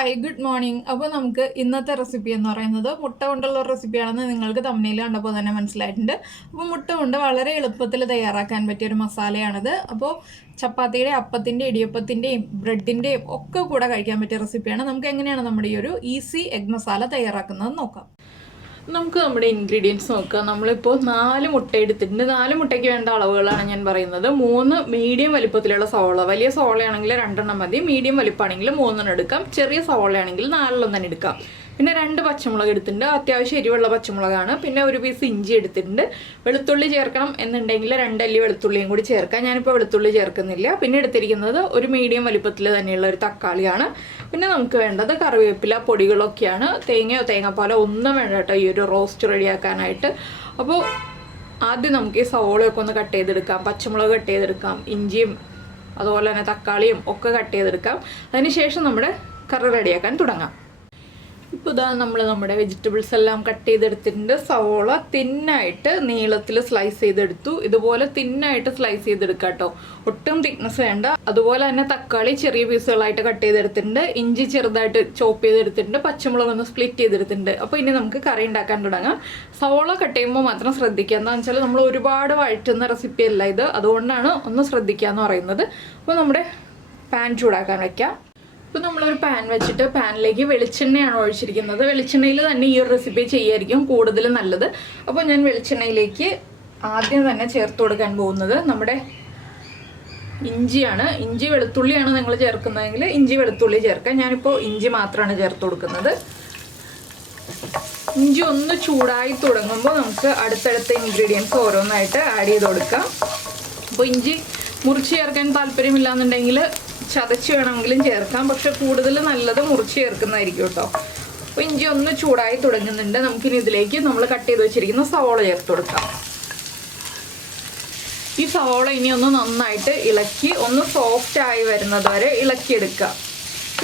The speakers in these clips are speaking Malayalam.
Hi good morning. അപ്പോൾ നമുക്ക് ഇന്നത്തെ റെസിപ്പി എന്ന് പറയുന്നത് മുട്ട കൊണ്ടുള്ള റെസിപ്പിയാണെന്ന് നിങ്ങൾക്ക് തമ്മിൽ കണ്ടപ്പോൾ തന്നെ മനസ്സിലായിട്ടുണ്ട്. അപ്പോൾ മുട്ട കൊണ്ട് വളരെ എളുപ്പത്തിൽ തയ്യാറാക്കാൻ പറ്റിയൊരു മസാലയാണിത്. അപ്പോൾ ചപ്പാത്തിയുടെ, അപ്പത്തിൻ്റെ, ഇടിയപ്പത്തിൻ്റെയും ബ്രെഡിൻ്റെയും ഒക്കെ കൂടെ കഴിക്കാൻ പറ്റിയ റെസിപ്പിയാണ്. നമുക്ക് എങ്ങനെയാണ് നമ്മുടെ ഈ ഒരു ഈസി എഗ് മസാല തയ്യാറാക്കുന്നത് നോക്കാം. നമുക്ക് നമ്മുടെ ഇൻഗ്രീഡിയൻസ് നോക്കാം. നമ്മളിപ്പോൾ 4 മുട്ട എടുത്തിട്ടുണ്ട്. 4 മുട്ടയ്ക്ക് വേണ്ട അളവുകളാണ് ഞാൻ പറയുന്നത്. 3 മീഡിയം വലിപ്പത്തിലുള്ള സവോള, വലിയ സവോളയാണെങ്കിൽ 2 മതി, മീഡിയം വലിപ്പമാണെങ്കിൽ 3 എടുക്കാം, ചെറിയ സവോളയാണെങ്കിൽ 4 തന്നെ എടുക്കാം. പിന്നെ 2 പച്ചമുളക് എടുത്തിട്ടുണ്ട്, അത്യാവശ്യം എരിവുള്ള പച്ചമുളകാണ്. പിന്നെ ഒരു പീസ് ഇഞ്ചി എടുത്തിട്ടുണ്ട്. വെളുത്തുള്ളി ചേർക്കണം എന്നുണ്ടെങ്കിൽ 2 അല്ലി വെളുത്തുള്ളിയും കൂടി ചേർക്കാം. ഞാനിപ്പോൾ വെളുത്തുള്ളി ചേർക്കുന്നില്ല. പിന്നെ എടുത്തിരിക്കുന്നത് ഒരു മീഡിയം വലിപ്പത്തിൽ തന്നെയുള്ള ഒരു തക്കാളിയാണ്. പിന്നെ നമുക്ക് വേണ്ടത് കറിവേപ്പില പൊടികളൊക്കെയാണ്. തേങ്ങയോ തേങ്ങാപ്പാലോ ഒന്നും വേണ്ട കേട്ടോ ഈ ഒരു റോസ്റ്റ് റെഡിയാക്കാനായിട്ട്. അപ്പോൾ ആദ്യം നമുക്ക് ഈ സവോളയൊക്കെ ഒന്ന് കട്ട് ചെയ്തെടുക്കാം, പച്ചമുളക് കട്ട് ചെയ്തെടുക്കാം, ഇഞ്ചിയും അതുപോലെ തന്നെ തക്കാളിയും ഒക്കെ കട്ട് ചെയ്തെടുക്കാം. അതിനുശേഷം നമ്മുടെ കറി റെഡിയാക്കാൻ തുടങ്ങാം. ഇപ്പോൾ ഇതാ നമ്മുടെ വെജിറ്റബിൾസ് എല്ലാം കട്ട് ചെയ്തെടുത്തിട്ടുണ്ട്. സവോള തിന്നായിട്ട് നീളത്തിൽ സ്ലൈസ് ചെയ്തെടുത്തു. ഇതുപോലെ തിന്നായിട്ട് സ്ലൈസ് ചെയ്തെടുക്കുക കേട്ടോ, ഒട്ടും തിക്നെസ് വേണ്ട. അതുപോലെ തന്നെ തക്കാളി ചെറിയ പീസുകളായിട്ട് കട്ട് ചെയ്തെടുത്തിട്ടുണ്ട്. ഇഞ്ചി ചെറുതായിട്ട് ചോപ്പ് ചെയ്തെടുത്തിട്ടുണ്ട്. പച്ചമുളക് ഒന്ന് സ്പ്ലിറ്റ് ചെയ്തെടുത്തിട്ടുണ്ട്. അപ്പോൾ ഇനി നമുക്ക് കറി ഉണ്ടാക്കാൻ തുടങ്ങാം. സവോള കട്ട് ചെയ്യുമ്പോൾ മാത്രം ശ്രദ്ധിക്കുക. എന്താണെന്ന് വെച്ചാൽ നമ്മൾ ഒരുപാട് വഴറ്റുന്ന റെസിപ്പി അല്ല ഇത്, അതുകൊണ്ടാണ് ഒന്ന് ശ്രദ്ധിക്കുക എന്ന് പറയുന്നത്. അപ്പോൾ നമ്മുടെ പാൻ ചൂടാക്കാൻ വയ്ക്കാം. ഇപ്പോൾ നമ്മളൊരു പാൻ വെച്ചിട്ട് പാനിലേക്ക് വെളിച്ചെണ്ണയാണ് ഒഴിച്ചിരിക്കുന്നത്. വെളിച്ചെണ്ണയിൽ തന്നെ ഈ ഒരു റെസിപ്പി ചെയ്യായിരിക്കും കൂടുതൽ നല്ലത്. അപ്പോൾ ഞാൻ വെളിച്ചെണ്ണയിലേക്ക് ആദ്യം തന്നെ ചേർത്ത് കൊടുക്കാൻ പോകുന്നത് നമ്മുടെ ഇഞ്ചിയാണ്. ഇഞ്ചി വെളുത്തുള്ളിയാണ് നിങ്ങൾ ചേർക്കുന്നതെങ്കിൽ ഇഞ്ചി വെളുത്തുള്ളി ചേർക്കാം. ഞാനിപ്പോൾ ഇഞ്ചി മാത്രമാണ് ചേർത്ത് കൊടുക്കുന്നത്. ഇഞ്ചി ഒന്ന് ചൂടായി തുടങ്ങുമ്പോൾ നമുക്ക് അടുത്തടുത്ത ഇൻഗ്രീഡിയൻസ് ഓരോന്നായിട്ട് ആഡ് ചെയ്ത് കൊടുക്കാം. അപ്പോൾ ഇഞ്ചി മുറിച്ച് ചേർക്കാൻ താല്പര്യമില്ലാന്നുണ്ടെങ്കിൽ ചതച്ച് വേണമെങ്കിലും ചേർക്കാം, പക്ഷെ കൂടുതൽ നല്ലത് മുറിച്ച് ചേർക്കുന്നതായിരിക്കും കേട്ടോ. അപ്പോൾ ഇഞ്ചി ഒന്ന് ചൂടായി തുടങ്ങുന്നുണ്ട്. നമുക്കിനി ഇതിലേക്ക് നമ്മൾ കട്ട് ചെയ്ത് വെച്ചിരിക്കുന്ന സവോള ചേർത്ത് കൊടുക്കാം. ഈ സവോള ഇനി ഒന്ന് നന്നായിട്ട് ഇളക്കി ഒന്ന് സോഫ്റ്റ് ആയി വരുന്നത് വരെ ഇളക്കിയെടുക്കുക.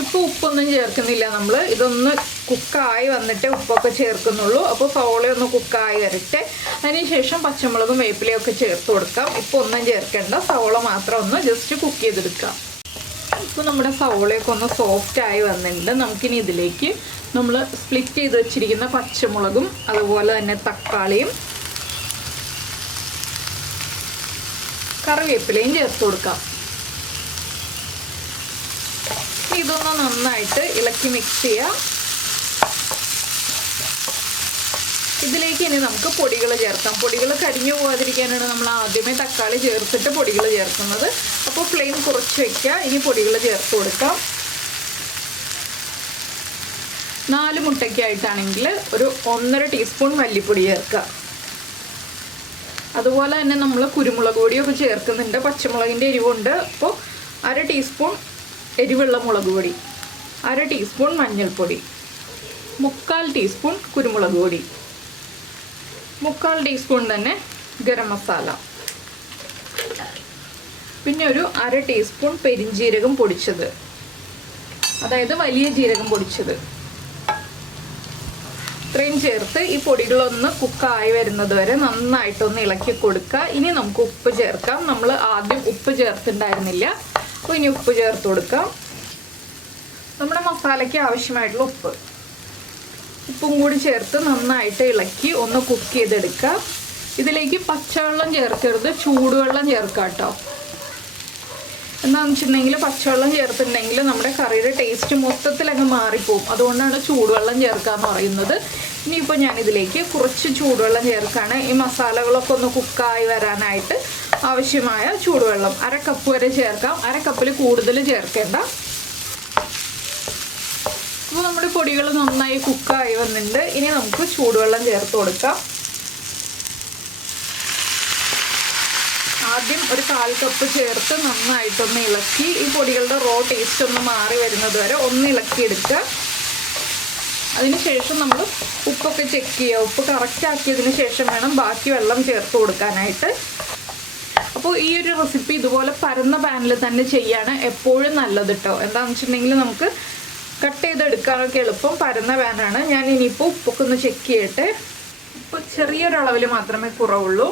ഇപ്പോൾ ഉപ്പൊന്നും ചേർക്കുന്നില്ല നമ്മൾ, ഇതൊന്ന് കുക്കായി വന്നിട്ട് ഉപ്പൊക്കെ ചേർക്കുന്നുള്ളൂ. അപ്പോൾ സവോളയൊന്ന് കുക്കായി വരട്ടെ. അതിനുശേഷം പച്ചമുളകും വേപ്പിലയും ഒക്കെ ചേർത്ത് കൊടുക്കാം. ഇപ്പോൾ ഒന്നും ചേർക്കേണ്ട, സവോള മാത്രം ഒന്ന് ജസ്റ്റ് കുക്ക് ചെയ്തെടുക്കാം. ഇപ്പോൾ നമ്മുടെ സവോളയൊക്കെ ഒന്ന് സോഫ്റ്റ് ആയി വന്നിട്ടുണ്ട്. നമുക്കിനി ഇതിലേക്ക് നമ്മൾ സ്പ്ലിറ്റ് ചെയ്ത് വെച്ചിരിക്കുന്ന പച്ചമുളകും അതുപോലെ തന്നെ തക്കാളിയും കറിവേപ്പിലയും ചേർത്ത് കൊടുക്കാം. ഇതൊന്ന് നന്നായിട്ട് ഇളക്കി മിക്സ് ചെയ്യാം. ഇതിലേക്ക് ഇനി നമുക്ക് പൊടികൾ ചേർക്കാം. പൊടികൾ കരിഞ്ഞു പോകാതിരിക്കാനാണ് നമ്മൾ ആദ്യമേ തക്കാളി ചേർത്തിട്ട് പൊടികൾ ചേർക്കുന്നത്. അപ്പോൾ ഫ്ലെയിം കുറച്ച് വയ്ക്കുക. ഇനി പൊടികൾ ചേർത്ത് കൊടുക്കാം. 4 മുട്ടയ്ക്കായിട്ടാണെങ്കിൽ ഒരു 1.5 ടീസ്പൂൺ മല്ലിപ്പൊടി ചേർക്കുക. അതുപോലെ തന്നെ നമ്മൾ കുരുമുളക് പൊടിയൊക്കെ ചേർക്കുന്നുണ്ട്. പച്ചമുളകിൻ്റെ എരിവുണ്ട്. അപ്പോൾ 1/2 ടീസ്പൂൺ എരിവുള്ള മുളക് പൊടി, 1/2 ടീസ്പൂൺ മഞ്ഞൾപ്പൊടി, 3/4 ടീസ്പൂൺ കുരുമുളക് പൊടി, 3/4 ടീസ്പൂൺ തന്നെ ഗരം മസാല, പിന്നെ ഒരു 1/2 ടീസ്പൂൺ പെരിഞ്ജീരകം പൊടിച്ചത്, അതായത് വലിയ ജീരകം പൊടിച്ചത്. ഇത്രയും ചേർത്ത് ഈ പൊടികളൊന്ന് കുക്കായി വരുന്നത് വരെ നന്നായിട്ടൊന്ന് ഇളക്കി കൊടുക്കുക. ഇനി നമുക്ക് ഉപ്പ് ചേർക്കാം. നമ്മൾ ആദ്യം ഉപ്പ് ചേർത്തിട്ടുണ്ടായിരുന്നില്ല. അപ്പോൾ ഇനി ഉപ്പ് ചേർത്ത് കൊടുക്കാം. നമ്മുടെ മസാലയ്ക്ക് ആവശ്യമായിട്ടുള്ള ഉപ്പും കൂടി ചേർത്ത് നന്നായിട്ട് ഇളക്കി ഒന്ന് കുക്ക് ചെയ്തെടുക്കുക. ഇതിലേക്ക് പച്ചവെള്ളം ചേർക്കരുത്, ചൂടുവെള്ളം ചേർക്കുക കേട്ടോ. എന്താണെന്ന് വെച്ചിട്ടുണ്ടെങ്കിൽ പച്ചവെള്ളം ചേർത്തിട്ടുണ്ടെങ്കിൽ നമ്മുടെ കറിയുടെ ടേസ്റ്റ് മൊത്തത്തിൽ അങ്ങ് മാറിപ്പോവും. അതുകൊണ്ടാണ് ചൂടുവെള്ളം ചേർക്കുക എന്ന് പറയുന്നത്. ഇനിയിപ്പോൾ ഞാനിതിലേക്ക് കുറച്ച് ചൂടുവെള്ളം ചേർക്കുകയാണ്. ഈ മസാലകളൊക്കെ ഒന്ന് കുക്കായി വരാനായിട്ട് ആവശ്യമായ ചൂടുവെള്ളം 1/2 കപ്പ് വരെ ചേർക്കാം. 1/2 കപ്പിൽ കൂടുതൽ ചേർക്കേണ്ട. അപ്പോൾ നമ്മുടെ പൊടികൾ നന്നായി കുക്കായി വന്നിട്ടുണ്ട്. ഇനി നമുക്ക് ചൂടുവെള്ളം ചേർത്ത് കൊടുക്കാം. ആദ്യം ഒരു 1/4 കപ്പ് ചേർത്ത് നന്നായിട്ടൊന്ന് ഇളക്കി ഈ പൊടികളുടെ റോ ടേസ്റ്റ് ഒന്ന് മാറി വരുന്നത് വരെ ഒന്ന് ഇളക്കിയെടുക്കുക. അതിനുശേഷം നമ്മൾ ഉപ്പൊക്കെ ചെക്ക് ചെയ്യുക. ഉപ്പ് കറക്റ്റ് ആക്കിയതിന് ശേഷം വേണം ബാക്കി വെള്ളം ചേർത്ത് കൊടുക്കാനായിട്ട്. അപ്പോൾ ഈ ഒരു റെസിപ്പി ഇതുപോലെ പരന്ന പാനിൽ തന്നെ ചെയ്യാണ് എപ്പോഴും നല്ലത് കേട്ടോ. എന്താണെന്ന് വെച്ചിട്ടുണ്ടെങ്കിൽ നമുക്ക് കട്ട് ചെയ്തെടുക്കാനൊക്കെ എളുപ്പം പരന്ന പാനാണ്. ഞാൻ ഇനിയിപ്പോൾ ഉപ്പൊക്കെ ഒന്ന് ചെക്ക് ചെയ്യട്ടെ. ഇപ്പോൾ ചെറിയൊരളവിൽ മാത്രമേ കുറവുള്ളൂ.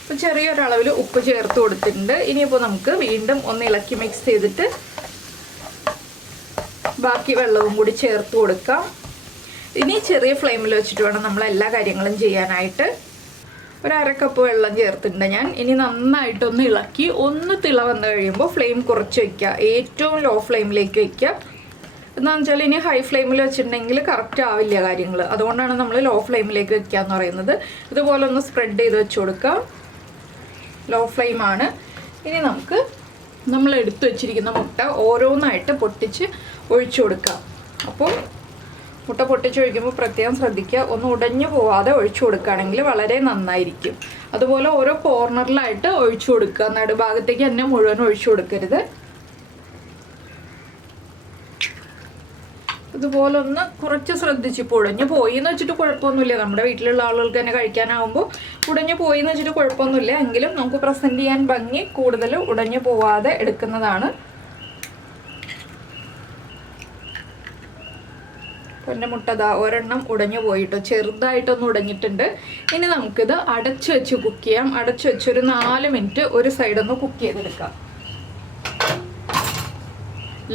അപ്പോൾ ചെറിയൊരളവിൽ ഉപ്പ് ചേർത്ത് കൊടുത്തിട്ടുണ്ട്. ഇനിയിപ്പോൾ നമുക്ക് വീണ്ടും ഒന്ന് ഇളക്കി മിക്സ് ചെയ്തിട്ട് ബാക്കി വെള്ളവും കൂടി ചേർത്ത് കൊടുക്കാം. ഇനി ചെറിയ ഫ്ലെയിമിൽ വെച്ചിട്ട് വേണം നമ്മൾ എല്ലാ കാര്യങ്ങളും ചെയ്യാനായിട്ട്. ഒരു 1/2 കപ്പ് വെള്ളം ചേർത്തിട്ടുണ്ട് ഞാൻ. ഇനി നന്നായിട്ടൊന്ന് ഇളക്കി ഒന്ന് തിള വന്നു കഴിയുമ്പോൾ ഫ്ലെയിം കുറച്ച് വയ്ക്കുക. ഏറ്റവും ലോ ഫ്ലെയിമിലേക്ക് വയ്ക്കുക. എന്താണെന്ന് വെച്ചാൽ ഇനി ഹൈ ഫ്ലെയിമിൽ വെച്ചിട്ടുണ്ടെങ്കിൽ കറക്റ്റ് ആവില്ല കാര്യങ്ങൾ. അതുകൊണ്ടാണ് നമ്മൾ ലോ ഫ്ലെയിമിലേക്ക് വെക്കുക എന്ന് പറയുന്നത്. ഇതുപോലെ ഒന്ന് സ്പ്രെഡ് ചെയ്ത് വെച്ച് കൊടുക്കാം. ലോ ഫ്ലെയിമാണ്. ഇനി നമുക്ക് നമ്മൾ എടുത്തു വെച്ചിരിക്കുന്ന മുട്ട ഓരോന്നായിട്ട് പൊട്ടിച്ച് ഒഴിച്ചു കൊടുക്കാം. അപ്പോൾ മുട്ട പൊട്ടിച്ചൊഴിക്കുമ്പോൾ പ്രത്യേകം ശ്രദ്ധിക്കുക, ഒന്ന് ഉടഞ്ഞു പോവാതെ ഒഴിച്ചു കൊടുക്കുകയാണെങ്കിൽ വളരെ നന്നായിരിക്കും. അതുപോലെ ഓരോ കോർണറിലായിട്ട് ഒഴിച്ചു കൊടുക്കുക. നടുഭാഗത്തേക്ക് തന്നെ മുഴുവൻ ഒഴിച്ചു കൊടുക്കരുത്. ഇതുപോലെ ഒന്ന് കുറച്ച് ശ്രദ്ധിച്ച്. ഇപ്പോൾ ഉടഞ്ഞു പോയി എന്ന് വെച്ചിട്ട് കുഴപ്പമൊന്നുമില്ല. നമ്മുടെ വീട്ടിലുള്ള ആളുകൾക്ക് തന്നെ കഴിക്കാനാവുമ്പോൾ ഉടഞ്ഞു പോയി എന്ന് വെച്ചിട്ട് കുഴപ്പമൊന്നുമില്ല. എങ്കിലും നമുക്ക് പ്രസൻറ്റ് ചെയ്യാൻ ഭംഗി കൂടുതൽ ഉടഞ്ഞു പോവാതെ എടുക്കുന്നതാണ്. എൻ്റെ മുട്ട ഒരെണ്ണം ഉടഞ്ഞു പോയിട്ടോ, ചെറുതായിട്ടൊന്ന് ഉടഞ്ഞിട്ടുണ്ട്. ഇനി നമുക്കിത് അടച്ചു വെച്ച് കുക്ക് ചെയ്യാം. അടച്ചു വെച്ച് ഒരു 4 മിനിറ്റ് ഒരു സൈഡൊന്ന് കുക്ക് ചെയ്തെടുക്കാം.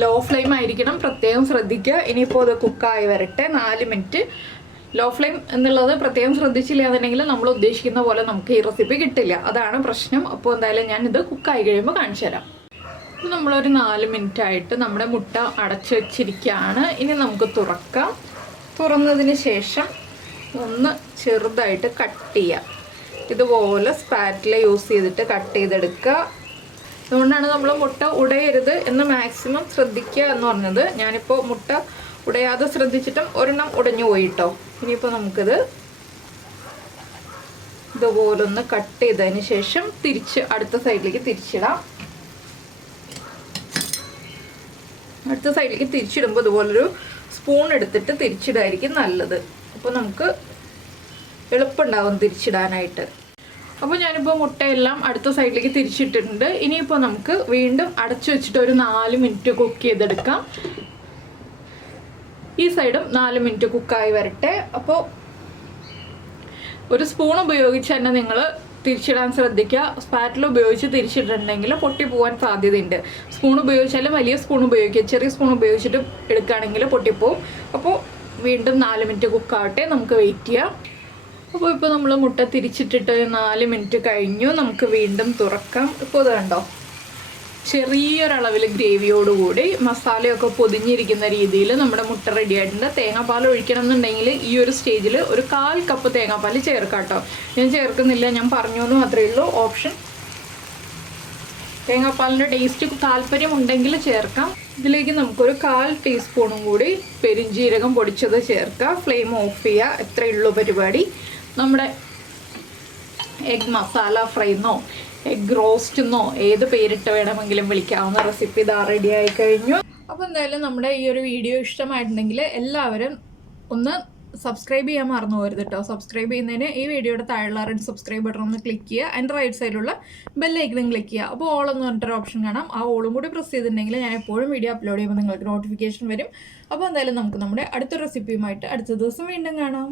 ലോ ഫ്ലെയിം ആയിരിക്കണം, പ്രത്യേകം ശ്രദ്ധിക്കുക. ഇനിയിപ്പോൾ അത് കുക്കായി വരട്ടെ. 4 മിനിറ്റ് ലോ ഫ്ലെയിം എന്നുള്ളത് പ്രത്യേകം ശ്രദ്ധിച്ചില്ല എന്നുണ്ടെങ്കിൽ നമ്മൾ ഉദ്ദേശിക്കുന്ന പോലെ നമുക്ക് ഈ റെസിപ്പി കിട്ടില്ല. അതാണ് പ്രശ്നം. അപ്പോൾ എന്തായാലും ഞാനിത് കുക്കായി കഴിയുമ്പോൾ കാണിച്ചു തരാം. അപ്പോൾ നമ്മളൊരു 4 മിനിറ്റ് ആയിട്ട് നമ്മുടെ മുട്ട അടച്ചു വെച്ചിരിക്കുകയാണ്. ഇനി നമുക്ക് തുറക്കാം. തുറന്നതിന് ശേഷം ഒന്ന് ചെറുതായിട്ട് കട്ട് ചെയ്യാം. ഇതുപോലെ സ്പാറ്റില യൂസ് ചെയ്തിട്ട് കട്ട് ചെയ്തെടുക്കുക. അതുകൊണ്ടാണ് നമ്മൾ മുട്ട ഉടയരുത് എന്ന് മാക്സിമം ശ്രദ്ധിക്കുക എന്ന് പറഞ്ഞത്. ഞാനിപ്പോൾ മുട്ട ഉടയാതെ ശ്രദ്ധിച്ചിട്ടും ഒരെണ്ണം ഉടഞ്ഞു പോയിട്ടോ. ഇനിയിപ്പോൾ നമുക്കിത് ഇതുപോലെ ഒന്ന് കട്ട് ചെയ്തതിന് ശേഷം തിരിച്ച് അടുത്ത സൈഡിലേക്ക് തിരിച്ചിടാം. അടുത്ത സൈഡിലേക്ക് തിരിച്ചിടുമ്പോൾ ഇതുപോലൊരു സ്പൂൺ എടുത്തിട്ട് തിരിച്ചിടായിരിക്കും നല്ലത്. അപ്പോൾ നമുക്ക് എളുപ്പമുണ്ടാവും തിരിച്ചിടാനായിട്ട്. അപ്പോൾ ഞാനിപ്പോൾ മുട്ടയെല്ലാം അടുത്ത സൈഡിലേക്ക് തിരിച്ചിട്ടിട്ടുണ്ട്. ഇനിയിപ്പോൾ നമുക്ക് വീണ്ടും അടച്ചു വെച്ചിട്ട് ഒരു 4 മിനിറ്റ് കുക്ക് ചെയ്തെടുക്കാം. ഈ സൈഡും 4 മിനിറ്റ് കുക്കായി വരട്ടെ. അപ്പോൾ ഒരു സ്പൂൺ ഉപയോഗിച്ച് തന്നെ നിങ്ങൾ തിരിച്ചിടാൻ ശ്രദ്ധിക്കുക. സ്പാറ്റിൽ ഉപയോഗിച്ച് തിരിച്ചിട്ടുണ്ടെങ്കിൽ പൊട്ടി പോകാൻ സാധ്യതയുണ്ട്. സ്പൂൺ ഉപയോഗിച്ചാലും വലിയ സ്പൂൺ ഉപയോഗിക്കുക. ചെറിയ സ്പൂൺ ഉപയോഗിച്ചിട്ട് എടുക്കുകയാണെങ്കിൽ പൊട്ടിപ്പോവും. അപ്പോൾ വീണ്ടും 4 മിനിറ്റ് കുക്കാവട്ടെ, നമുക്ക് വെയിറ്റ് ചെയ്യാം. അപ്പോൾ ഇപ്പോൾ നമ്മൾ മുട്ട തിരിച്ചിട്ടിട്ട് 4 മിനിറ്റ് കഴിഞ്ഞു. നമുക്ക് വീണ്ടും തുറക്കാം. ഇപ്പോൾ ഇത് കണ്ടോ, ചെറിയൊരളവിൽ ഗ്രേവിയോടുകൂടി മസാലയൊക്കെ പൊതിഞ്ഞിരിക്കുന്ന രീതിയിൽ നമ്മുടെ മുട്ട റെഡി ആയിട്ടുണ്ട്. തേങ്ങാപ്പാൽ ഒഴിക്കണം എന്നുണ്ടെങ്കിൽ ഈ ഒരു സ്റ്റേജിൽ ഒരു 1/4 കപ്പ് തേങ്ങാപ്പാൽ ചേർക്കാം കേട്ടോ. ഞാൻ ചേർക്കുന്നില്ല, ഞാൻ പറഞ്ഞു എന്ന് മാത്രമേ ഉള്ളൂ. ഓപ്ഷൻ. തേങ്ങാപ്പാലിൻ്റെ ടേസ്റ്റ് താല്പര്യമുണ്ടെങ്കിൽ ചേർക്കാം. ഇതിലേക്ക് നമുക്കൊരു 1/4 ടീസ്പൂണും കൂടി പെരുംജീരകം പൊടിച്ചത് ചേർക്കാം. ഫ്ലെയിം ഓഫ് ചെയ്യുക. എത്രയേ ഉള്ളൂ പരിപാടി. നമ്മുടെ എഗ് മസാല ഫ്രൈന്നോ എഗ് റോസ്റ്റെന്നോ ഏത് പേരിട്ട് വേണമെങ്കിലും വിളിക്കാവുന്ന റെസിപ്പി ഇതാ റെഡി ആയി കഴിഞ്ഞു. അപ്പോൾ എന്തായാലും നമ്മുടെ ഈ ഒരു വീഡിയോ ഇഷ്ടമായിട്ടുണ്ടെങ്കിൽ എല്ലാവരും ഒന്ന് സബ്സ്ക്രൈബ് ചെയ്യാൻ മറന്നു പോകരുത് കേട്ടോ. സബ്സ്ക്രൈബ് ചെയ്യുന്നതിന് ഈ വീഡിയോയുടെ താഴെയുള്ള റെഡ് സബ്സ്ക്രൈബ് ബട്ടൺ ഒന്ന് ക്ലിക്ക് ചെയ്യുക. അതിൻ്റെ റൈറ്റ് സൈഡിലുള്ള ബെല്ലൈക്കനും ക്ലിക്ക് ചെയ്യുക. അപ്പോൾ ഓൾ എന്ന് പറഞ്ഞിട്ടൊരു ഓപ്ഷൻ കാണാം. ആ ഓളും കൂടി പ്രസ് ചെയ്തിട്ടുണ്ടെങ്കിൽ ഞാൻ എപ്പോഴും വീഡിയോ അപ്ലോഡ് ചെയ്യുമ്പോൾ നിങ്ങൾക്ക് നോട്ടിഫിക്കേഷൻ വരും. അപ്പോൾ എന്തായാലും നമുക്ക് നമ്മുടെ അടുത്ത റെസിപ്പിയുമായിട്ട് അടുത്ത ദിവസം വീണ്ടും കാണാം.